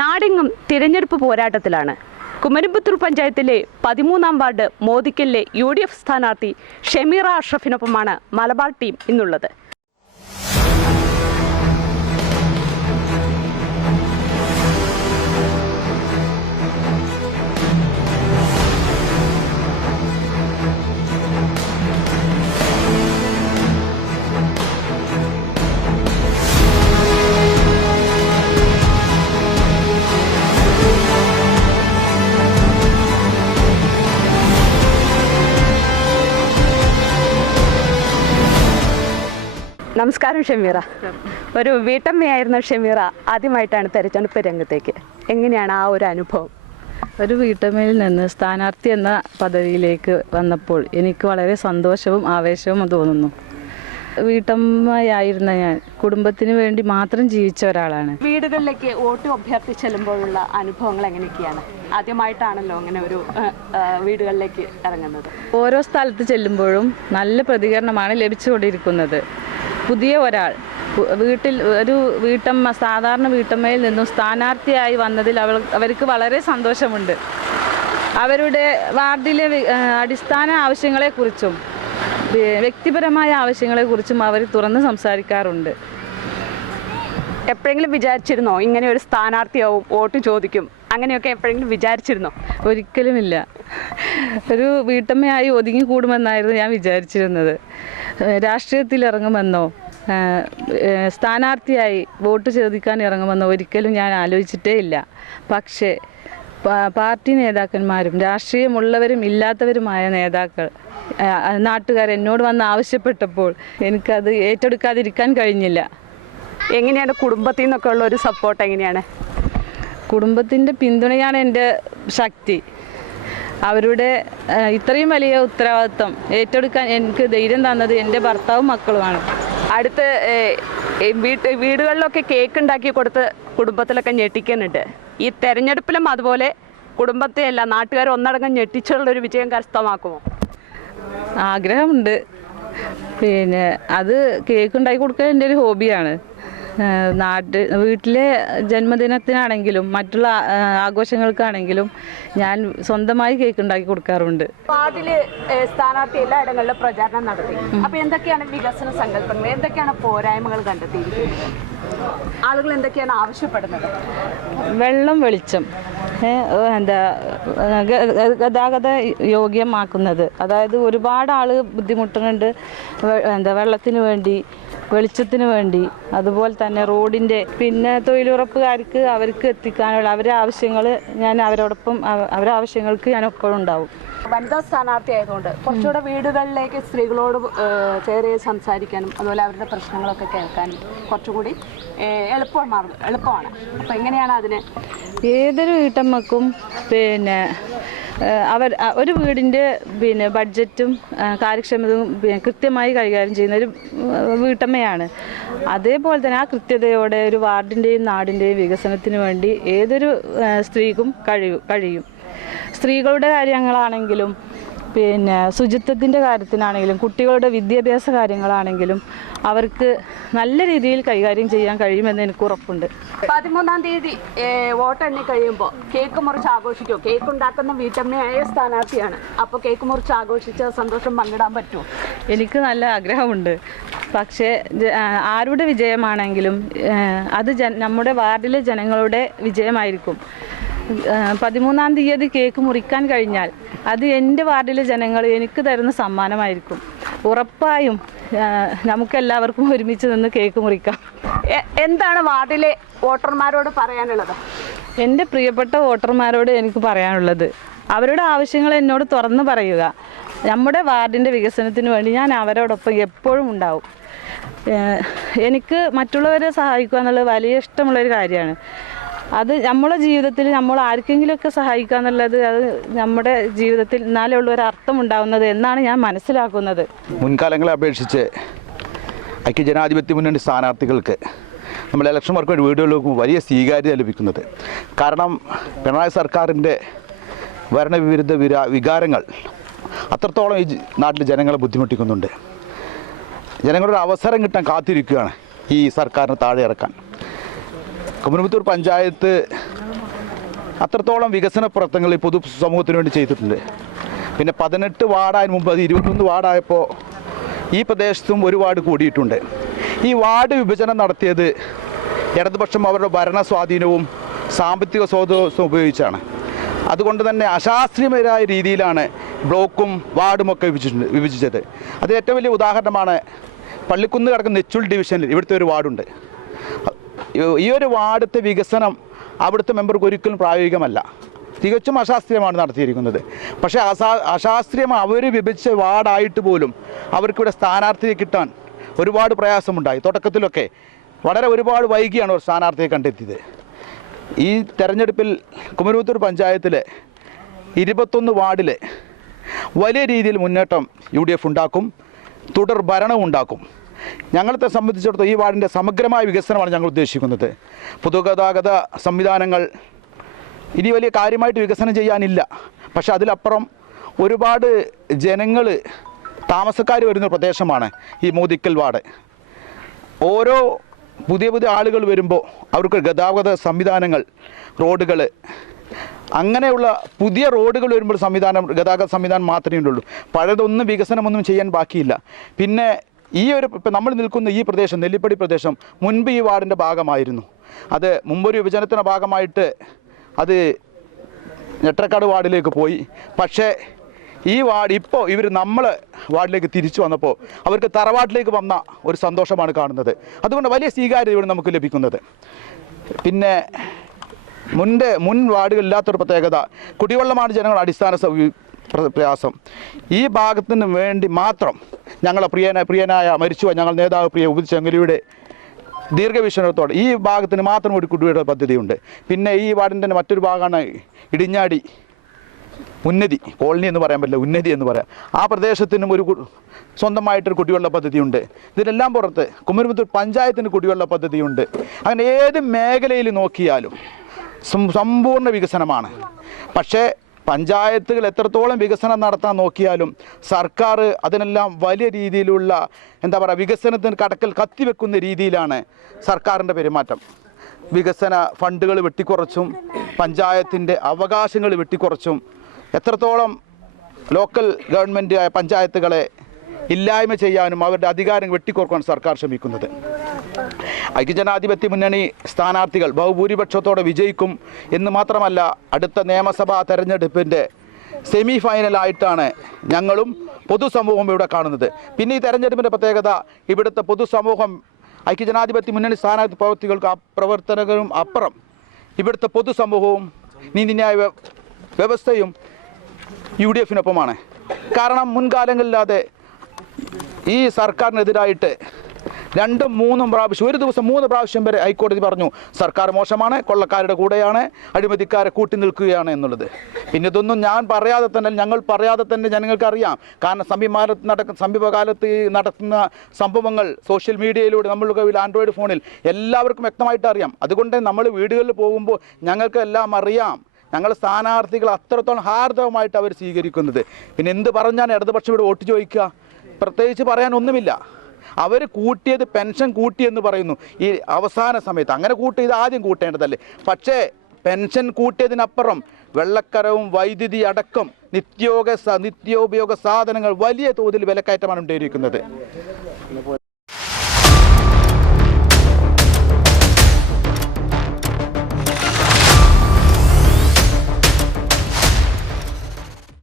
നാടെങ്ങും തിരഞ്ഞെടുപ്പ് പോരാട്ടത്തിലാണ്. കുമരമ്പത്തൂർ പഞ്ചായത്തിലെ പതിമൂന്നാം വാർഡ് മോദിക്കലിലെ യു ഡി എഫ് സ്ഥാനാർത്ഥി ഷെമീറ അഷ്റഫിനൊപ്പമാണ് മലബാർ ടീം ഇന്നുള്ളത്. നമസ്കാരം ഷമീറ. ഒരു വീട്ടമ്മയായിരുന്ന ഷമീറ ആദ്യമായിട്ടാണ് തെരഞ്ഞെടുപ്പ് രംഗത്തേക്ക്. എങ്ങനെയാണ് ആ ഒരു അനുഭവം? ഒരു വീട്ടമ്മയിൽ നിന്ന് സ്ഥാനാർത്ഥി എന്ന പദവിയിലേക്ക് വന്നപ്പോൾ എനിക്ക് വളരെ സന്തോഷവും ആവേശവും തോന്നുന്നു. വീട്ടമ്മയായിരുന്ന ഞാൻ കുടുംബത്തിന് വേണ്ടി മാത്രം ജീവിച്ച ഒരാളാണ്. വീടുകളിലേക്ക് വോട്ട് അഭ്യർത്ഥിച്ച് ചെല്ലുമ്പോഴുള്ള അനുഭവങ്ങൾ എങ്ങനെയൊക്കെയാണ്? ആദ്യമായിട്ടാണല്ലോ അങ്ങനെ ഒരു വീടുകളിലേക്ക് ഇറങ്ങുന്നത്. ഓരോ സ്ഥലത്ത് ചെല്ലുമ്പോഴും നല്ല പ്രതികരണമാണ് ലഭിച്ചുകൊണ്ടിരിക്കുന്നത്. പുതിയ ഒരാൾ. വീട്ടിൽ ഒരു വീട്ടമ്മ സാധാരണ വീട്ടമ്മയിൽ നിന്നും സ്ഥാനാർത്ഥിയായി വന്നതിൽ അവൾ അവർക്ക് വളരെ സന്തോഷമുണ്ട്. അവരുടെ വാർഡിലെ അടിസ്ഥാന ആവശ്യങ്ങളെക്കുറിച്ചും വ്യക്തിപരമായ ആവശ്യങ്ങളെക്കുറിച്ചും അവർ തുറന്ന് സംസാരിക്കാറുണ്ട്. എപ്പോഴെങ്കിലും വിചാരിച്ചിരുന്നോ? ഇങ്ങനെ ഒരു സ്ഥാനാർത്ഥിയാവും വോട്ട് ചോദിക്കും. അങ്ങനെയൊക്കെ എപ്പോഴെങ്കിലും വിചാരിച്ചിരുന്നോ? ഒരിക്കലുമില്ല. ഒരു വീട്ടമ്മയായി ഒതുങ്ങി കൂടുമെന്നായിരുന്നു ഞാൻ വിചാരിച്ചിരുന്നത്. രാഷ്ട്രീയത്തിൽ ഇറങ്ങുമെന്നോ സ്ഥാനാർത്ഥിയായി വോട്ട് ചോദിക്കാൻ ഇറങ്ങുമെന്നോ ഒരിക്കലും ഞാൻ ആലോചിച്ചിട്ടേ ഇല്ല. പക്ഷേ പാർട്ടി നേതാക്കന്മാരും രാഷ്ട്രീയമുള്ളവരും ഇല്ലാത്തവരുമായ നേതാക്കൾ നാട്ടുകാർ എന്നോട് വന്ന് ആവശ്യപ്പെട്ടപ്പോൾ എനിക്കത് ഏറ്റെടുക്കാതിരിക്കാൻ കഴിഞ്ഞില്ല. എങ്ങനെയാണ് കുടുംബത്തിൽ നിന്നൊക്കെ ഉള്ള ഒരു സപ്പോർട്ട് എങ്ങനെയാണ്? കുടുംബത്തിന്റെ പിന്തുണയാണ് എന്റെ ശക്തി. അവരുടെ ഇത്രയും വലിയ ഉത്തരവാദിത്വം ഏറ്റെടുക്കാൻ എനിക്ക് ധൈര്യം തന്നത് എന്റെ ഭർത്താവും മക്കളുമാണ്. അടുത്ത് വീട്ട് വീടുകളിലൊക്കെ കേക്ക് ഉണ്ടാക്കി കൊടുത്ത് കുടുംബത്തിലൊക്കെ ഞെട്ടിക്കുന്നുണ്ട്. ഈ തെരഞ്ഞെടുപ്പിലും അതുപോലെ കുടുംബത്തെ അല്ല നാട്ടുകാർ ഒന്നടങ്കം ഞെട്ടിച്ചുള്ള ഒരു വിജയം കരസ്ഥമാക്കുമോ? ആഗ്രഹമുണ്ട്. പിന്നെ അത് കേക്ക് ഉണ്ടാക്കി കൊടുക്കാൻ എന്റെ ഒരു ഹോബിയാണ്. നാട്ട് വീട്ടിലെ ജന്മദിനത്തിനാണെങ്കിലും മറ്റുള്ള ആഘോഷങ്ങൾക്കാണെങ്കിലും ഞാൻ സ്വന്തമായി കേക്ക് ഉണ്ടാക്കി കൊടുക്കാറുണ്ട്. വാർഡിൽ സ്ഥാനാർത്ഥി എല്ലായിടങ്ങളിലും പ്രചാരണം നടത്തി. അപ്പൊ എന്തൊക്കെയാണ് വികസന സങ്കല്പങ്ങൾ? എന്തൊക്കെയാണ് പോരായ്മകൾ കണ്ടെത്തിയിരിക്കുന്നത്? ആളുകൾ എന്തൊക്കെയാണ് ആവശ്യപ്പെടുന്നത്? വെള്ളം വെളിച്ചം എന്താ ഗതാഗത യോഗ്യമാക്കുന്നത്. അതായത് ഒരുപാട് ആൾ ബുദ്ധിമുട്ടുന്നുണ്ട്. എന്താ വെള്ളത്തിന് വേണ്ടി വെളിച്ചത്തിന് വേണ്ടി. അതുപോലെ തന്നെ റോഡിന്റെ പിന്നെ തൊഴിലുറപ്പുകാർക്ക് അവർക്ക് എത്തിക്കാനുള്ള അവരെ ആവശ്യങ്ങൾ ഞാൻ അവരോടൊപ്പം അവ- അവരെ ആവശ്യങ്ങൾക്ക് ഞാൻ ഒപ്പം ഉണ്ടാവും. വനിതാ സ്ഥാനാർത്ഥി ആയതുകൊണ്ട് കുറച്ചുകൂടെ വീടുകളിലേക്ക് സ്ത്രീകളോട് ചേറിയ കയറി സംസാരിക്കാനും അതുപോലെ അവരുടെ പ്രശ്നങ്ങളൊക്കെ കേൾക്കാനും കുറച്ചുകൂടി എളുപ്പമാണ് എളുപ്പമാണ്. അപ്പൊ എങ്ങനെയാണ് അതിന്? ഏതൊരു വീട്ടമ്മക്കും പിന്നെ അവർ ഒരു വീടിന്റെ പിന്നെ ബഡ്ജറ്റും കാര്യക്ഷമതയും കൃത്യമായി കൈകാര്യം ചെയ്യുന്ന ഒരു വീട്ടമ്മയാണ്. അതേപോലെ തന്നെ ആ കൃത്യതയോടെ ഒരു വാർഡിന്റെയും നാടിന്റെയും വികസനത്തിന് വേണ്ടി ഏതൊരു സ്ത്രീക്കും കഴിയും കഴിയും. സ്ത്രീകളുടെ കാര്യങ്ങളാണെങ്കിലും പിന്നെ ശുചിത്വത്തിന്റെ കാര്യത്തിനാണെങ്കിലും കുട്ടികളുടെ വിദ്യാഭ്യാസ കാര്യങ്ങളാണെങ്കിലും അവർക്ക് നല്ല രീതിയിൽ കൈകാര്യം ചെയ്യാൻ കഴിയുമെന്ന് എനിക്ക് ഉറപ്പുണ്ട്. പതിമൂന്നാം തീയതി വോട്ടെണ്ണി കഴിയുമ്പോൾ കേക്ക് മുറിച്ച് ആഘോഷിക്കും? കേക്ക് ഉണ്ടാക്കുന്ന വീട്ടമ്മയായ സ്ഥാനാർത്ഥിയാണ്. അപ്പോൾ കേക്ക് മുറിച്ച് ആഘോഷിച്ച സന്തോഷം പങ്കിടാൻ പറ്റുമോ? എനിക്ക് നല്ല ആഗ്രഹമുണ്ട്. പക്ഷേ ആരുടെ വിജയമാണെങ്കിലും അത് ജന നമ്മുടെ വാർഡിലെ ജനങ്ങളുടെ വിജയമായിരിക്കും. പതിമൂന്നാം തീയതി കേക്ക് മുറിക്കാൻ കഴിഞ്ഞാൽ അത് എന്റെ വാർഡിലെ ജനങ്ങൾ എനിക്ക് തരുന്ന സമ്മാനമായിരിക്കും. ഉറപ്പായും നമുക്കെല്ലാവർക്കും ഒരുമിച്ച് നിന്ന് കേക്ക് മുറിക്കാം. എന്താണ് വാർഡിലെ വോട്ടർമാരോട് പറയാനുള്ളത്? എന്റെ പ്രിയപ്പെട്ട വോട്ടർമാരോട് എനിക്ക് പറയാനുള്ളത് അവരുടെ ആവശ്യങ്ങൾ എന്നോട് തുറന്നു പറയുക. നമ്മുടെ വാർഡിന്റെ വികസനത്തിന് വേണ്ടി ഞാൻ അവരോടൊപ്പം എപ്പോഴും ഉണ്ടാവും. എനിക്ക് മറ്റുള്ളവരെ സഹായിക്കുക എന്നുള്ളത് വലിയ ഇഷ്ടമുള്ളൊരു കാര്യമാണ്. അത് നമ്മളെ ജീവിതത്തിൽ നമ്മൾ ആർക്കെങ്കിലുമൊക്കെ സഹായിക്കുക എന്നുള്ളത് അത് നമ്മുടെ ജീവിതത്തിൽ എന്നാലേ ഉള്ള ഒരു അർത്ഥം ഉണ്ടാവുന്നത് എന്നാണ് ഞാൻ മനസ്സിലാക്കുന്നത്. മുൻകാലങ്ങളെ അപേക്ഷിച്ച് ഐക്യജനാധിപത്യ മുന്നണി സ്ഥാനാർത്ഥികൾക്ക് നമ്മൾ ഇലക്ഷൻ വർക്ക് വീടുകളിലേക്ക് വലിയ സ്വീകാര്യത ലഭിക്കുന്നത്. കാരണം പിണറായി സർക്കാരിന്റെ ഭരണവിരുദ്ധ വിരാ വികാരങ്ങൾ അത്രത്തോളം ഈ നാട്ടിൽ ജനങ്ങളെ ബുദ്ധിമുട്ടിക്കുന്നുണ്ട്. ജനങ്ങളുടെ അവസരം കിട്ടാൻ കാത്തിരിക്കുകയാണ് ഈ സർക്കാരിന് താഴെ ഇറക്കാൻ. കുമരമ്പത്തൂർ പഞ്ചായത്ത് അത്രത്തോളം വികസന പ്രവർത്തനങ്ങൾ ഈ പൊതു സമൂഹത്തിന് വേണ്ടി ചെയ്തിട്ടുണ്ട്. പിന്നെ പതിനെട്ട് വാർഡായതിനു മുമ്പ് അത് ഇരുപത്തൊന്ന് വാർഡായപ്പോൾ ഈ പ്രദേശത്തും ഒരു വാർഡ് കൂടിയിട്ടുണ്ട്. ഈ വാർഡ് വിഭജനം നടത്തിയത് ഇടതുപക്ഷം അവരുടെ ഭരണ സ്വാധീനവും സാമ്പത്തിക സ്വാതന്ത്ര്യവും ഉപയോഗിച്ചാണ്. അതുകൊണ്ട് തന്നെ അശാസ്ത്രീയമായ രീതിയിലാണ് ബ്ലോക്കും വാർഡും ഒക്കെ വിഭജിച്ചിട്ടുണ്ട് വിഭജിച്ചത്. അത് ഏറ്റവും വലിയ ഉദാഹരണമാണ് പള്ളിക്കുന്ന് കിടക്കുന്ന നെച്ചുൾ ഡിവിഷനിൽ ഇവിടുത്തെ ഒരു വാർഡുണ്ട്. ഈ ഒരു വാർഡത്തെ വികസനം അവിടുത്തെ മെമ്പർക്ക് ഒരിക്കലും പ്രായോഗികമല്ല. തികച്ചും അശാസ്ത്രീയമാണ് നടത്തിയിരിക്കുന്നത്. പക്ഷേ അസാ അശാസ്ത്രീയം അവർ വിഭജിച്ച വാർഡായിട്ട് പോലും അവർക്കിവിടെ സ്ഥാനാർത്ഥിയെ കിട്ടാൻ ഒരുപാട് പ്രയാസമുണ്ടായി. തുടക്കത്തിലൊക്കെ വളരെ ഒരുപാട് വൈകിയാണ് അവർ സ്ഥാനാർത്ഥിയെ കണ്ടെത്തിയത്. ഈ തെരഞ്ഞെടുപ്പിൽ കുമരൂത്തൂർ പഞ്ചായത്തിലെ ഇരുപത്തൊന്ന് വാർഡിൽ വലിയ രീതിയിൽ മുന്നേറ്റം യു ഡി എഫ് ഉണ്ടാക്കും തുടർ ഭരണവും ഉണ്ടാക്കും. ഞങ്ങളത്തെ സംബന്ധിച്ചിടത്തോളം ഈ വാർഡിന്റെ സമഗ്രമായ വികസനമാണ് ഞങ്ങൾ ഉദ്ദേശിക്കുന്നത്. പൊതുഗതാഗത സംവിധാനങ്ങൾ ഇനി വലിയ കാര്യമായിട്ട് വികസനം ചെയ്യാനില്ല. പക്ഷെ അതിലപ്പുറം ഒരുപാട് ജനങ്ങൾ താമസക്കാർ വരുന്ന പ്രദേശമാണ് ഈ മോദിക്കൽ വാർഡ്. ഓരോ പുതിയ പുതിയ ആളുകൾ വരുമ്പോൾ അവർക്ക് ഗതാഗത സംവിധാനങ്ങൾ റോഡുകൾ അങ്ങനെയുള്ള പുതിയ റോഡുകൾ വരുമ്പോൾ സംവിധാനം ഗതാഗത സംവിധാനം മാത്രമേ ഉള്ളൂ. പഴയതൊന്നും വികസനമൊന്നും ചെയ്യാൻ ബാക്കിയില്ല. പിന്നെ ഈ ഒരു ഇപ്പം നമ്മൾ നിൽക്കുന്ന ഈ പ്രദേശം നെല്ലിപ്പടി പ്രദേശം മുൻപ് ഈ വാർഡിന്റെ ഭാഗമായിരുന്നു. അത് മുമ്പൊരു വിഭജനത്തിന്റെ ഭാഗമായിട്ട് അത് ഞെട്ടക്കാട് വാർഡിലേക്ക് പോയി. പക്ഷേ ഈ വാർഡ് ഇപ്പോൾ ഇവർ നമ്മൾ വാർഡിലേക്ക് തിരിച്ചു വന്നപ്പോൾ അവർക്ക് തറവാട്ടിലേക്ക് വന്ന ഒരു സന്തോഷമാണ് കാണുന്നത്. അതുകൊണ്ട് വലിയ സ്വീകാര്യത ഇവിടെ നമുക്ക് ലഭിക്കുന്നത്. പിന്നെ മുന്റെ മുൻ വാർഡുകളില്ലാത്തൊരു പ്രത്യേകത കുടിവെള്ളമാണ് ജനങ്ങളുടെ അടിസ്ഥാന പ്രയാസം. ഈ ഭാഗത്തിന് വേണ്ടി മാത്രം ഞങ്ങളെ പ്രിയന പ്രിയനായ മരിച്ചുവ ഞങ്ങൾ നേതാവ് പ്രിയ ഉപതി ചെങ്ങലിയുടെ ദീർഘവീക്ഷണത്തോടെ ഈ ഭാഗത്തിന് മാത്രം ഒരു കുടിവെള്ള പദ്ധതിയുണ്ട്. പിന്നെ ഈ വാർഡിന്റെ മറ്റൊരു ഭാഗമാണ് ഇടിഞ്ഞാടി ഉന്നതി കോളനി എന്ന് പറയാൻ പറ്റില്ല ഉന്നതി എന്ന് പറയാം. ആ പ്രദേശത്തിനും ഒരു സ്വന്തമായിട്ടൊരു കുടിവെള്ള പദ്ധതിയുണ്ട്. ഇതിനെല്ലാം പുറത്ത് കുമരമുത്തൂർ പഞ്ചായത്തിന് കുടിവെള്ള പദ്ധതിയുണ്ട്. അങ്ങനെ ഏത് മേഖലയിൽ നോക്കിയാലും സമ്പൂർണ വികസനമാണ്. പക്ഷേ പഞ്ചായത്തുകൾ എത്രത്തോളം വികസനം നടത്താൻ നോക്കിയാലും സർക്കാർ അതിനെല്ലാം വലിയ രീതിയിലുള്ള എന്താ പറയുക വികസനത്തിന് കടക്കൽ കത്തിവെക്കുന്ന രീതിയിലാണ് സർക്കാരിന്റെ പെരുമാറ്റം. വികസന ഫണ്ടുകൾ വെട്ടിക്കുറച്ചും പഞ്ചായത്തിന്റെ അവകാശങ്ങൾ വെട്ടിക്കുറച്ചും എത്രത്തോളം ലോക്കൽ ഗവൺമെന്റ് പഞ്ചായത്തുകളെ ഇല്ലായ്മ ചെയ്യാനും അവരുടെ അധികാരം വെട്ടിക്കുറക്കാൻ സർക്കാർ ശ്രമിക്കുന്നത്. ഐക്യജനാധിപത്യ മുന്നണി സ്ഥാനാർത്ഥികൾ ബഹുഭൂരിപക്ഷത്തോടെ വിജയിക്കും എന്ന് മാത്രമല്ല അടുത്ത നിയമസഭാ തെരഞ്ഞെടുപ്പിന്റെ സെമി ഫൈനലായിട്ടാണ് ഞങ്ങളും പൊതുസമൂഹം ഇവിടെ കാണുന്നത്. പിന്നെ ഈ തെരഞ്ഞെടുപ്പിന്റെ പ്രത്യേകത ഇവിടുത്തെ പൊതുസമൂഹം ഐക്യജനാധിപത്യ മുന്നണി സ്ഥാനാർത്ഥി പ്രവർത്തികൾക്ക് പ്രവർത്തനങ്ങളും അപ്പുറം ഇവിടുത്തെ പൊതുസമൂഹവും നീതിന്യായ വ്യവസ്ഥയും യു ഡി എഫിനൊപ്പമാണ് കാരണം മുൻകാലങ്ങളില്ലാതെ ഈ സർക്കാരിനെതിരായിട്ട് രണ്ടും മൂന്നും പ്രാവശ്യം ഒരു ദിവസം മൂന്ന് പ്രാവശ്യം വരെ ഹൈക്കോടതി പറഞ്ഞു സർക്കാർ മോശമാണ് കൊള്ളക്കാരുടെ കൂടെയാണ് അഴിമതിക്കാരെ കൂട്ടി നിൽക്കുകയാണ് എന്നുള്ളത്. പിന്നെ ഇതൊന്നും ഞാൻ പറയാതെ തന്നെ ഞങ്ങൾ പറയാതെ തന്നെ ജനങ്ങൾക്ക് അറിയാം. കാരണം സമീപകാലത്ത് നടക്കുന്ന സമീപകാലത്ത് നടത്തുന്ന സംഭവങ്ങൾ സോഷ്യൽ മീഡിയയിലൂടെ നമ്മളുടെ ആൻഡ്രോയിഡ് ഫോണിൽ എല്ലാവർക്കും വ്യക്തമായിട്ട് അറിയാം. അതുകൊണ്ട് നമ്മൾ വീടുകളിൽ പോകുമ്പോൾ ഞങ്ങൾക്ക് എല്ലാം അറിയാം. ഞങ്ങൾ സ്ഥാനാർത്ഥികൾ അത്രത്തോളം ഹാർദവമായിട്ട് അവർ സ്വീകരിക്കുന്നത്. പിന്നെ എന്ത് പറഞ്ഞാൽ ഇടതുപക്ഷം ഇവിടെ വോട്ട് ചോദിക്കുക? പ്രത്യേകിച്ച് പറയാൻ ഒന്നുമില്ല. അവർ കൂട്ടിയത് പെൻഷൻ കൂട്ടിയെന്ന് പറയുന്നു ഈ അവസാന സമയത്ത്. അങ്ങനെ കൂട്ടിയത് ആദ്യം കൂട്ടേണ്ടതല്ലേ? പക്ഷേ പെൻഷൻ കൂട്ടിയതിനപ്പുറം വെള്ളക്കരവും വൈദ്യുതി അടക്കം നിത്യോഗ നിത്യോപയോഗ സാധനങ്ങൾ വലിയ തോതിൽ വിലക്കയറ്റമാണ് ഉണ്ടായിരിക്കുന്നത്.